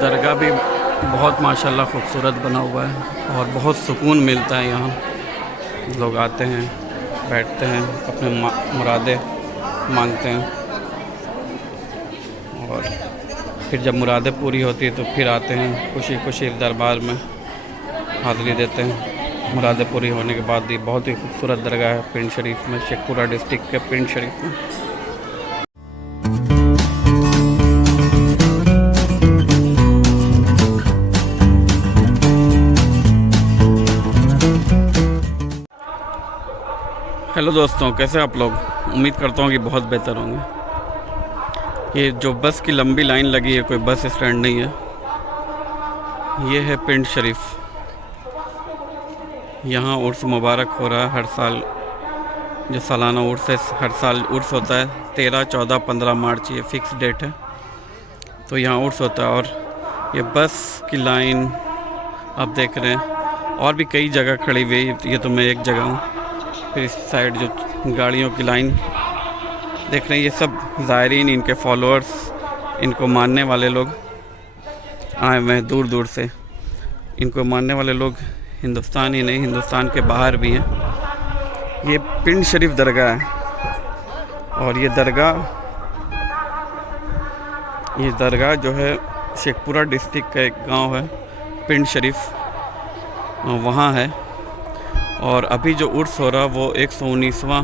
दरगाह भी बहुत माशाल्लाह खूबसूरत बना हुआ है और बहुत सुकून मिलता है यहाँ। लोग आते हैं, बैठते हैं, अपने मुरादें मांगते हैं और फिर जब मुरादें पूरी होती है तो फिर आते हैं खुशी खुशी दरबार में हाज़िरी देते हैं। मुरादें पूरी होने के बाद ये बहुत ही खूबसूरत दरगाह है पिंड शरीफ में, शेखपुरा डिस्ट्रिक्ट के पिंड शरीफ में। हेलो दोस्तों, कैसे आप लोग? उम्मीद करता हूँ कि बहुत बेहतर होंगे। ये जो बस की लंबी लाइन लगी है कोई बस स्टैंड नहीं है, ये है पिंड शरीफ। यहाँ उर्स मुबारक हो रहा है हर साल। जो सालाना उर्स है, हर साल उर्स होता है 13, 14, 15 मार्च, ये फ़िक्स डेट है। तो यहाँ उर्स होता है और ये बस की लाइन आप देख रहे हैं। और भी कई जगह खड़ी हुई है, ये तो मैं एक जगह हूँ। फिर इस साइड जो गाड़ियों की लाइन देख रहे हैं, ये सब ज़ायरीन, इनके फॉलोअर्स, इनको मानने वाले लोग आए हुए हैं दूर दूर से। इनको मानने वाले लोग हिंदुस्तान ही नहीं, हिंदुस्तान के बाहर भी हैं। ये पिंड शरीफ दरगाह है और ये दरगाह जो है शेखपुरा डिस्ट्रिक्ट का एक गांव है पिंड शरीफ, वहाँ है। और अभी जो उर्स हो रहा है वो 119वां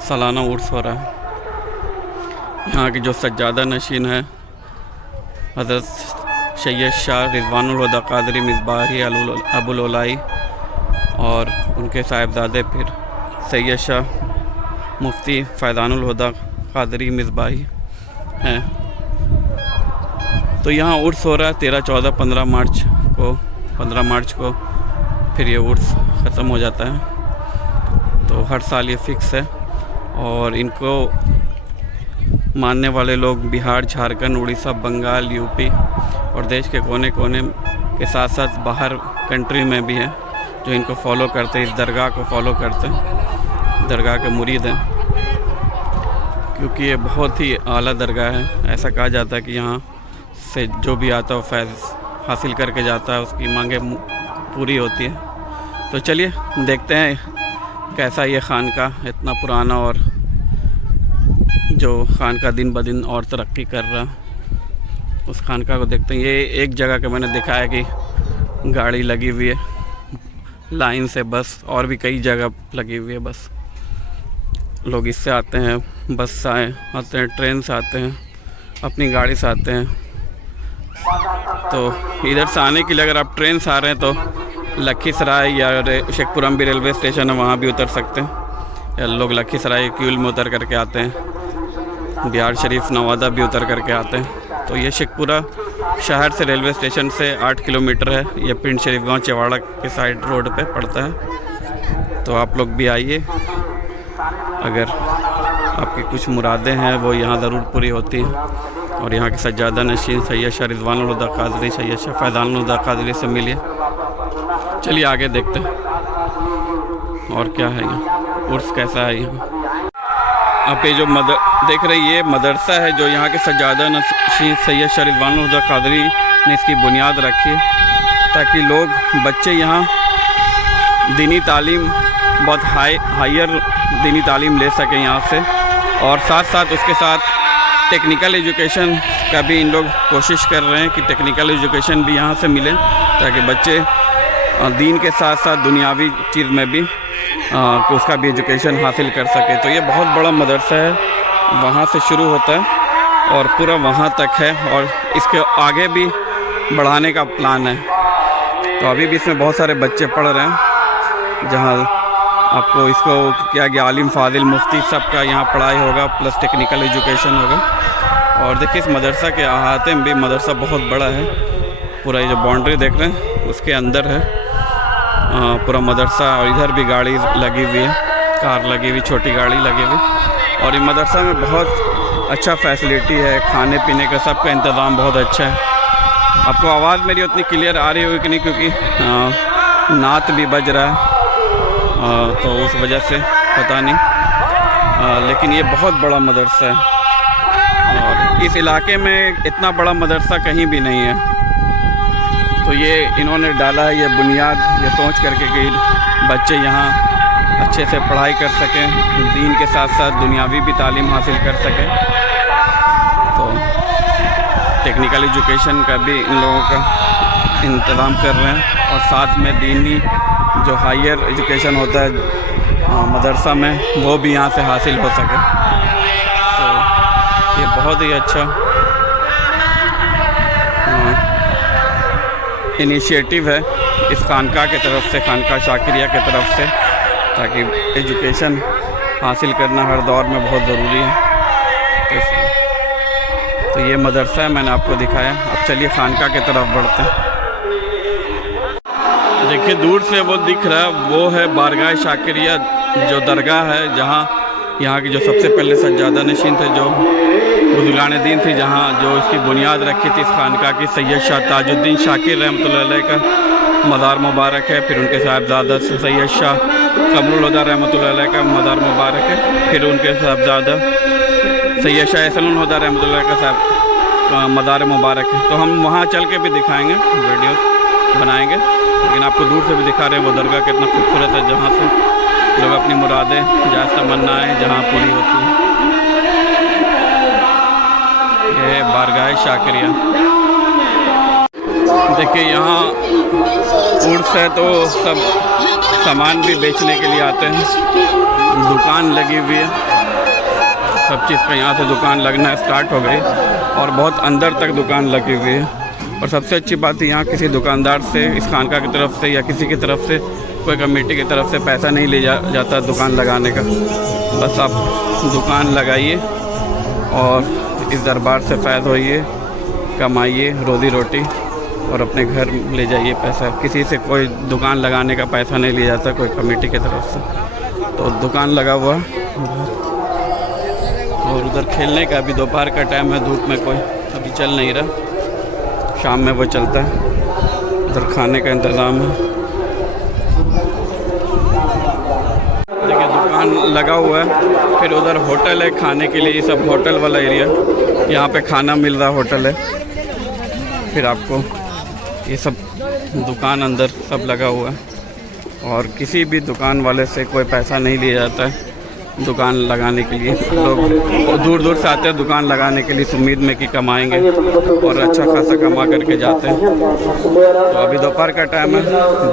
सालाना उर्स हो रहा है। यहाँ के जो सज्जादा नशीन है हज़रत सैयद शाह रिज़वानुल हुदा क़ादरी मिसबाही अबुल उलाई और उनके साहिबजादे फिर सैयद शाह मुफ्ती फ़ैज़ानुल हुदा क़ादरी मिसबाही हैं। तो यहाँ उर्स हो रहा है 13, 14, 15 मार्च को फिर ये उर्स ख़त्म हो जाता है। तो हर साल ये फ़िक्स है और इनको मानने वाले लोग बिहार, झारखंड, उड़ीसा, बंगाल, यूपी और देश के कोने कोने के साथ साथ बाहर कंट्री में भी हैं जो इनको फॉलो करते हैं, इस दरगाह को फॉलो करते हैं, दरगाह के मुरीद हैं। क्योंकि ये बहुत ही आला दरगाह है। ऐसा कहा जाता है कि यहाँ से जो भी आता है फैज़ हासिल करके जाता है, उसकी मांगें पूरी होती है। तो चलिए देखते हैं कैसा ये खानका इतना पुराना और जो खानका दिन ब दिन और तरक्की कर रहा, उस खानका को देखते हैं। ये एक जगह का मैंने दिखाया कि गाड़ी लगी हुई है लाइन से, बस और भी कई जगह लगी हुई है बस। लोग इससे आते हैं, बस से आते हैं, ट्रेन से आते हैं, अपनी गाड़ी से आते हैं। तो इधर से आने के लिए अगर आप ट्रेन से आ रहे हैं तो लखीसराय या शेखपुरा में भी रेलवे स्टेशन है, वहाँ भी उतर सकते हैं। या लोग लखीसराय क्यूल में उतर करके आते हैं, बिहार शरीफ नवादा भी उतर करके आते हैं। तो ये शेखपुरा शहर से रेलवे स्टेशन से 8 किलोमीटर है। ये पिंड शरीफ गांव चेवाड़ा के साइड रोड पे पड़ता है। तो आप लोग भी आइए, अगर आपकी कुछ मुरादें हैं वो यहाँ ज़रूर पूरी होती हैं। और यहाँ के सज्जादा नशीन सैयद शाह रिज़वानुल हुदा क़ादरी, सैयद शाह फ़ैज़ानुल हुदा क़ादरी से मिलिए। चलिए आगे देखते हैं और क्या है यहाँ, उर्स कैसा है यहाँ। आप ये जो देख रही है, ये मदरसा है जो यहाँ के सज्जादा नशीन सैयद शाह रिज़वानुल हुदा क़ादरी ने इसकी बुनियाद रखी है, ताकि लोग बच्चे यहाँ दीनी तालीम बहुत हायर दीनी तालीम ले सकें यहाँ से। और साथ साथ उसके साथ टेक्निकल एजुकेशन का भी इन लोग कोशिश कर रहे हैं कि टेक्निकल एजुकेशन भी यहाँ से मिले, ताकि बच्चे दीन के साथ साथ दुनियावी चीज़ में भी उसका भी एजुकेशन हासिल कर सके। तो ये बहुत बड़ा मदरसा है, वहाँ से शुरू होता है और पूरा वहाँ तक है और इसके आगे भी बढ़ाने का प्लान है। तो अभी भी इसमें बहुत सारे बच्चे पढ़ रहे हैं, जहाँ आपको इसको क्या गया आलिम, फाजिल, मुफ्ती सबका यहाँ पढ़ाई होगा, प्लस टेक्निकल एजुकेशन होगा। और देखिए इस मदरसा के अहाते में भी मदरसा बहुत बड़ा है। पूरा ये जो बाउंड्री देख रहे हैं उसके अंदर है पूरा मदरसा। और इधर भी गाड़ी लगी हुई है, कार लगी हुई, छोटी गाड़ी लगी हुई। और ये मदरसा में बहुत अच्छा फैसिलिटी है, खाने पीने का सबका इंतज़ाम बहुत अच्छा है। आपको आवाज़ मेरी उतनी क्लियर आ रही होगी कि नहीं, क्योंकि नात भी बज रहा है तो उस वजह से पता नहीं। लेकिन ये बहुत बड़ा मदरसा है। और इस इलाके में इतना बड़ा मदरसा कहीं भी नहीं है। तो ये इन्होंने डाला है ये बुनियाद, ये सोच करके कि बच्चे यहाँ अच्छे से पढ़ाई कर सकें, दीन के साथ साथ दुनियावी भी तालीम हासिल कर सकें। तो टेक्निकल एजुकेशन का भी इन लोगों का इंतज़ाम कर रहे हैं और साथ में दीनी जो हायर एजुकेशन होता है मदरसा में वो भी यहाँ से हासिल हो सके। तो ये बहुत ही अच्छा इनिशिएटिव है इस खानका की तरफ से, खानका शाकिरिया की तरफ से, ताकि एजुकेशन हासिल करना हर दौर में बहुत ज़रूरी है। तो ये मदरसा है, मैंने आपको दिखाया। अब चलिए खानका की तरफ बढ़ते हैं। देखिए दूर से वो दिख रहा है, वो है बारगाह शाकिरिया, जो दरगाह है जहाँ यहाँ की जो सबसे पहले सज्जादा नशीन थे, जो बुजुर्गान दीन थी, जहाँ जो इसकी बुनियाद रखी थी इस खानका की, सैयद शाह ताजुद्दीन शाकिर रहमतुल्लाह अलैह का मज़ार मुबारक है। फिर उनके साहबजादा सैयद शाह कमरुल हुदा रहमतुल्लाह अलैह का मज़ार मुबारक है। फिर उनके साहबजादा सैयद शाह एहसानुल हुदा रहमतुल्लाह अलैह का साहब मज़ार मुबारक है। तो हम वहाँ चल के भी दिखाएँगे, वीडियो बनाएँगे, लेकिन आपको दूर से भी दिखा रहे हैं वो दरगाह कितना खूबसूरत है, जहाँ से लोग अपनी मुरादें जायज़ तमन्नाएँ जहाँ पूरी होती हैं। ये बारगाह शाकिरिया। देखिए यहाँ उर्स है तो सब सामान भी बेचने के लिए आते हैं, दुकान लगी हुई है, सब चीज़ का यहाँ से दुकान लगना स्टार्ट हो गई और बहुत अंदर तक दुकान लगी हुई है। और सबसे अच्छी बात है यहाँ किसी दुकानदार से, इस खानका की तरफ से या किसी की तरफ से, कोई कमेटी की तरफ से पैसा नहीं ले जाता दुकान लगाने का। बस आप दुकान लगाइए और इस दरबार से फ़ैज़ होइए, कमाइए रोज़ी रोटी और अपने घर ले जाइए पैसा। किसी से कोई दुकान लगाने का पैसा नहीं लिया जाता, कोई कमेटी की तरफ से। तो दुकान लगा हुआ और उधर खेलने का, अभी दोपहर का टाइम है, धूप में कोई अभी चल नहीं रहा, शाम में वो चलता है। उधर खाने का इंतज़ाम है। देखिए दुकान लगा हुआ है, फिर उधर होटल है खाने के लिए, ये सब होटल वाला एरिया, यहाँ पे खाना मिल रहा होटल है। फिर आपको ये सब दुकान अंदर सब लगा हुआ है और किसी भी दुकान वाले से कोई पैसा नहीं लिया जाता है दुकान लगाने के लिए। लोग दूर दूर से आते हैं दुकान लगाने के लिए इस उम्मीद में कि कमाएंगे और अच्छा खासा कमा करके जाते हैं। तो अभी दोपहर का टाइम है,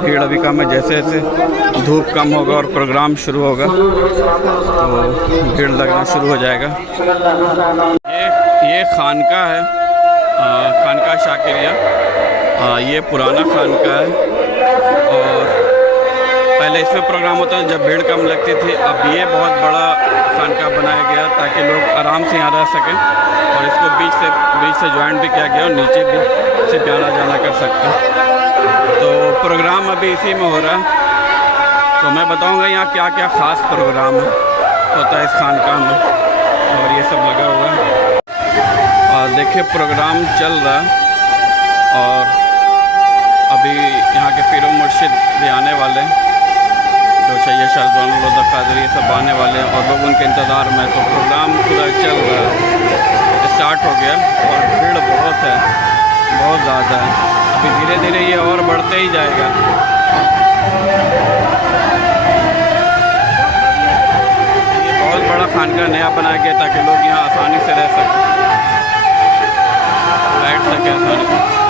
भीड़ अभी कम है, जैसे जैसे धूप कम होगा और प्रोग्राम शुरू होगा तो भीड़ लगना शुरू हो जाएगा। ये खानका है, खानका शाकिरिया, ये पुराना खानका है और पहले इसमें प्रोग्राम होता है जब भीड़ कम लगती थी। अब ये बहुत बड़ा खानका बनाया गया ताकि लोग आराम से यहाँ रह सकें और इसको बीच से ज्वाइन भी किया गया और नीचे भी से आना जाना कर सकते हैं। तो प्रोग्राम अभी इसी में हो रहा है, तो मैं बताऊँगा यहाँ क्या क्या ख़ास प्रोग्राम होता है इस खानका में। और ये सब लगा हुआ है और देखिए प्रोग्राम चल रहा है और अभी यहाँ के पीर मुर्शिद भी आने वाले हैं, जो सैयद शाह कादरी ये सब आने वाले हैं और लोग उनके इंतज़ार में। तो प्रोग्राम पूरा चल रहा है, स्टार्ट हो गया और भीड़ बहुत है, बहुत ज़्यादा है। अभी धीरे धीरे ये और बढ़ते ही जाएगा। ये बहुत बड़ा खानका नया बनाया गया ताकि लोग यहाँ आसानी से रह सकें, बैठ सकें आसानी से।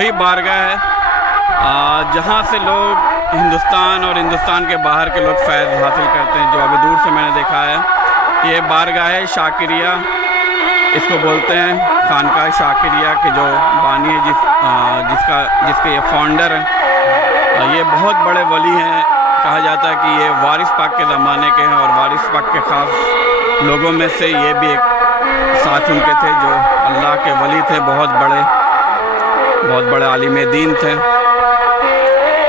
वही बारगाह है जहाँ से लोग हिंदुस्तान और हिंदुस्तान के बाहर के लोग फैज़ हासिल करते हैं। जो अभी दूर से मैंने देखा है, ये बारगाह है शाकिरिया, इसको बोलते हैं खानकाह शाकिरिया के जो बानी है, जिसके ये फाउंडर हैं। ये बहुत बड़े वली हैं, कहा जाता है कि ये वारिस पाक के ज़माने के हैं और वारिस पाक के ख़ास लोगों में से ये भी एक साथ उनके थे जो अल्लाह के वली थे, बहुत बड़े आलिम दीन थे।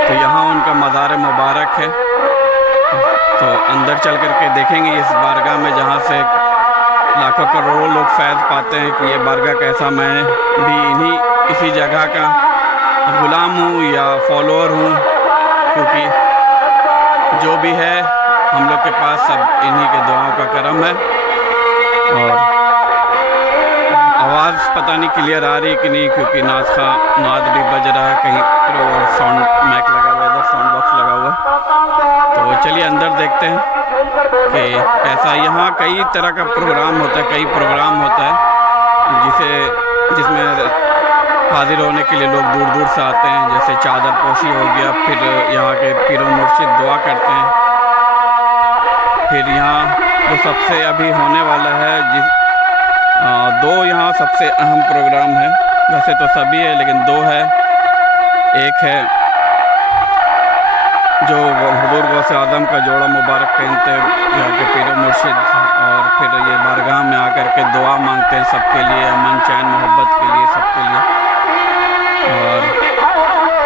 तो यहाँ उनका मज़ार मुबारक है। तो अंदर चल कर के देखेंगे इस बारगाह में, जहाँ से लाखों करोड़ों लोग फैज़ पाते हैं कि ये बारगाह कैसा। मैं भी इसी जगह का ग़ुलाम हूँ या फॉलोअर हूँ, क्योंकि जो भी है हम लोग के पास सब इन्हीं के दुआओं का करम है। और आवाज़ पता नहीं क्लियर आ रही कि नहीं, क्योंकि नाद भी बज रहा है कहीं और साउंड माइक लगा हुआ है, इधर साउंड बॉक्स लगा हुआ है। तो चलिए अंदर देखते हैं कि कैसा। यहाँ कई तरह का प्रोग्राम होता है, जिसमें हाजिर होने के लिए लोग दूर दूर से आते हैं। जैसे चादर पोशी हो गया, फिर यहाँ के पीरों मुर्शिद दुआ करते हैं। फिर यहाँ जो सबसे अभी होने वाला है, दो यहाँ सबसे अहम प्रोग्राम है। वैसे तो सभी है, लेकिन दो है। एक है जो हुजूर गौसे आज़म का जोड़ा मुबारक पहनते हैं यहाँ के पीरों मुर्शिद, और फिर ये बारगाह में आकर के दुआ मांगते हैं सबके लिए, अमन चैन मोहब्बत के लिए, सबके लिए। और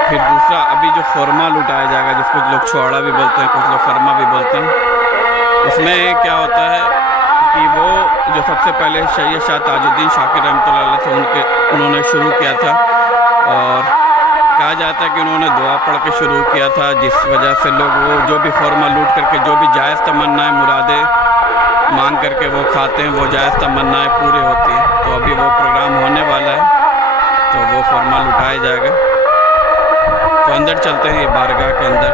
फिर दूसरा अभी जो खुरमा लुटाया जाएगा, जिसको लोग छुआड़ा भी बोलते हैं, कुछ लोग खुरमा भी बोलते हैं। इसमें क्या होता है कि वो जो सबसे पहले सैयद शाह ताजुद्दीन शाकिर रहमतुल्लाह अलैह थे, उन्होंने शुरू किया था। और कहा जाता है कि उन्होंने दुआ पढ़ के शुरू किया था, जिस वजह से लोग वो जो भी खुरमा लूट करके जो भी जायज़ तमन्नाएँ मुरादें मांग करके वो खाते हैं, वो जायज़ तमन्नाएँ पूरी होती हैं। तो अभी वो प्रोग्राम होने वाला है, तो वो खुरमा लुटाया जाएगा। तो अंदर चलते हैं, ये बारगाह के अंदर।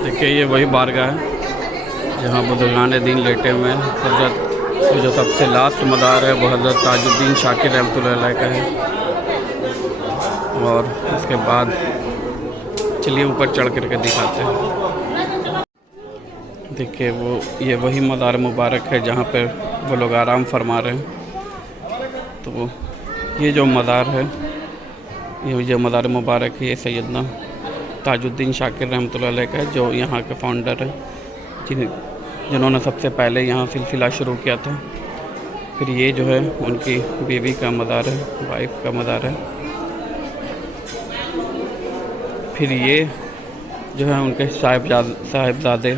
देखिए ये वही बारगाह है जहाँ बुजुर्गान दीन लेटे हुए हैं। हज़रत जो सबसे लास्ट मज़ार है वो हज़रत ताजुद्दीन शाकिर रहमतुल्लाह अलैह का है। और उसके बाद चलिए ऊपर चढ़ करके दिखाते हैं। देखिए वो ये वही मज़ार मुबारक है जहाँ पर वो लोग आराम फरमा रहे हैं। तो ये जो मज़ार है, ये जो मज़ार मुबारक है, ये सैयदना ताजुद्दीन शाकिर रहमतुल्लाह अलैह का है, जो यहाँ के फाउंडर है, जिन्होंने सबसे पहले यहाँ सिलसिला शुरू किया था। फिर ये जो है उनकी बीवी का मज़ार है, वाइफ का मज़ार है। फिर ये जो है उनके साहिबजादे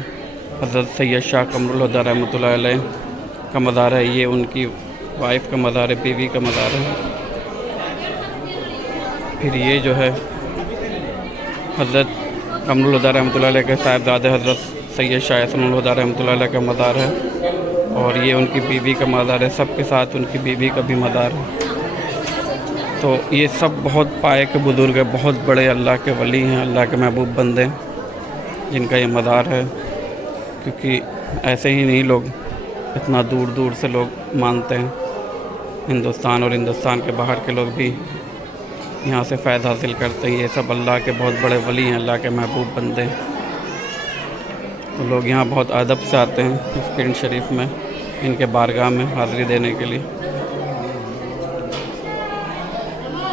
हज़रत सैयद शाह कमरुल हुदा रहमतुल्लाह अलैह का मज़ार है। ये उनकी वाइफ का मज़ार है, बीवी का मज़ार है। फिर ये जो है हज़रत कमरुल हुदा रहमतुल्लाह अलैह के साहिबजादे हज़रत सैयद शाह हसनुल हुदा रहमतुल्लाह अलैह का मज़ार है। और ये उनकी बीवी का मज़ार है, सबके साथ उनकी बीवी का भी मज़ार है। तो ये सब बहुत पाए के बुज़ुर्ग है, बहुत बड़े अल्लाह के वली हैं, अल्लाह के महबूब बंदे, जिनका ये मज़ार है। क्योंकि ऐसे ही नहीं लोग इतना दूर दूर से लोग मानते हैं, हिंदुस्तान और हिंदुस्तान के बाहर के लोग भी यहाँ से फ़ायदा हासिल करते हैं। ये सब अल्लाह के बहुत बड़े वली हैं, अल्लाह के महबूब बंदे हैं। तो लोग यहाँ बहुत अदब से आते हैं इस पिंड शरीफ में, इनके बारगाह में हाज़िरी देने के लिए,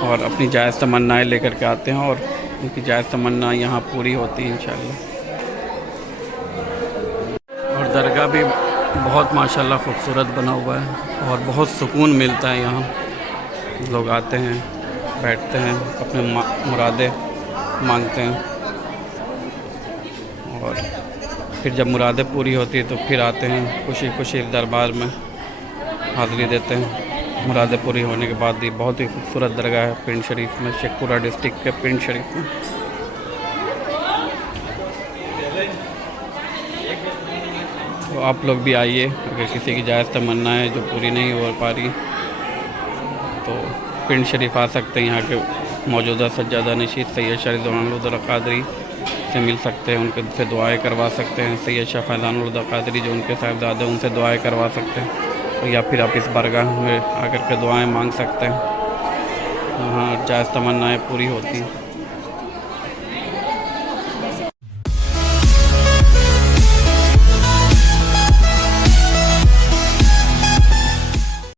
और अपनी जायज़ तमन्नाएँ लेकर के आते हैं। और उनकी जायज़ तमन्ना यहाँ पूरी होती है इंशाअल्लाह। और दरगाह भी बहुत माशाअल्लाह ख़ूबसूरत बना हुआ है और बहुत सुकून मिलता है यहाँ। लोग आते हैं, बैठते हैं, अपने मुरादें मांगते हैं, और फिर जब मुरादें पूरी होती है तो फिर आते हैं खुशी खुशी दरबार में हाज़िरी देते हैं। मुरादें पूरी होने के बाद ही बहुत ही खूबसूरत दरगाह है पिंड शरीफ में, शेखपुरा डिस्ट्रिक्ट के पिंड शरीफ में। तो आप लोग भी आइए, अगर किसी की जायज़ तमन्ना है जो पूरी नहीं हो पा रही तो पिंड शरीफ आ सकते हैं। यहाँ के मौजूदा सज्जादा नशीद सैयद शाह रिज़वानुल हुदा क़ादरी से मिल सकते हैं, उनके से दुआएं करवा सकते हैं। सैयद शाह फैज़ानुल हुदा क़ादरी जो उनके साहिबजादे, उनसे दुआएं करवा सकते हैं। या फिर आप इस बारगाह में आकर के दुआएं मांग सकते हैं। हाँ, जायज़ तमन्नाएँ पूरी होती हैं।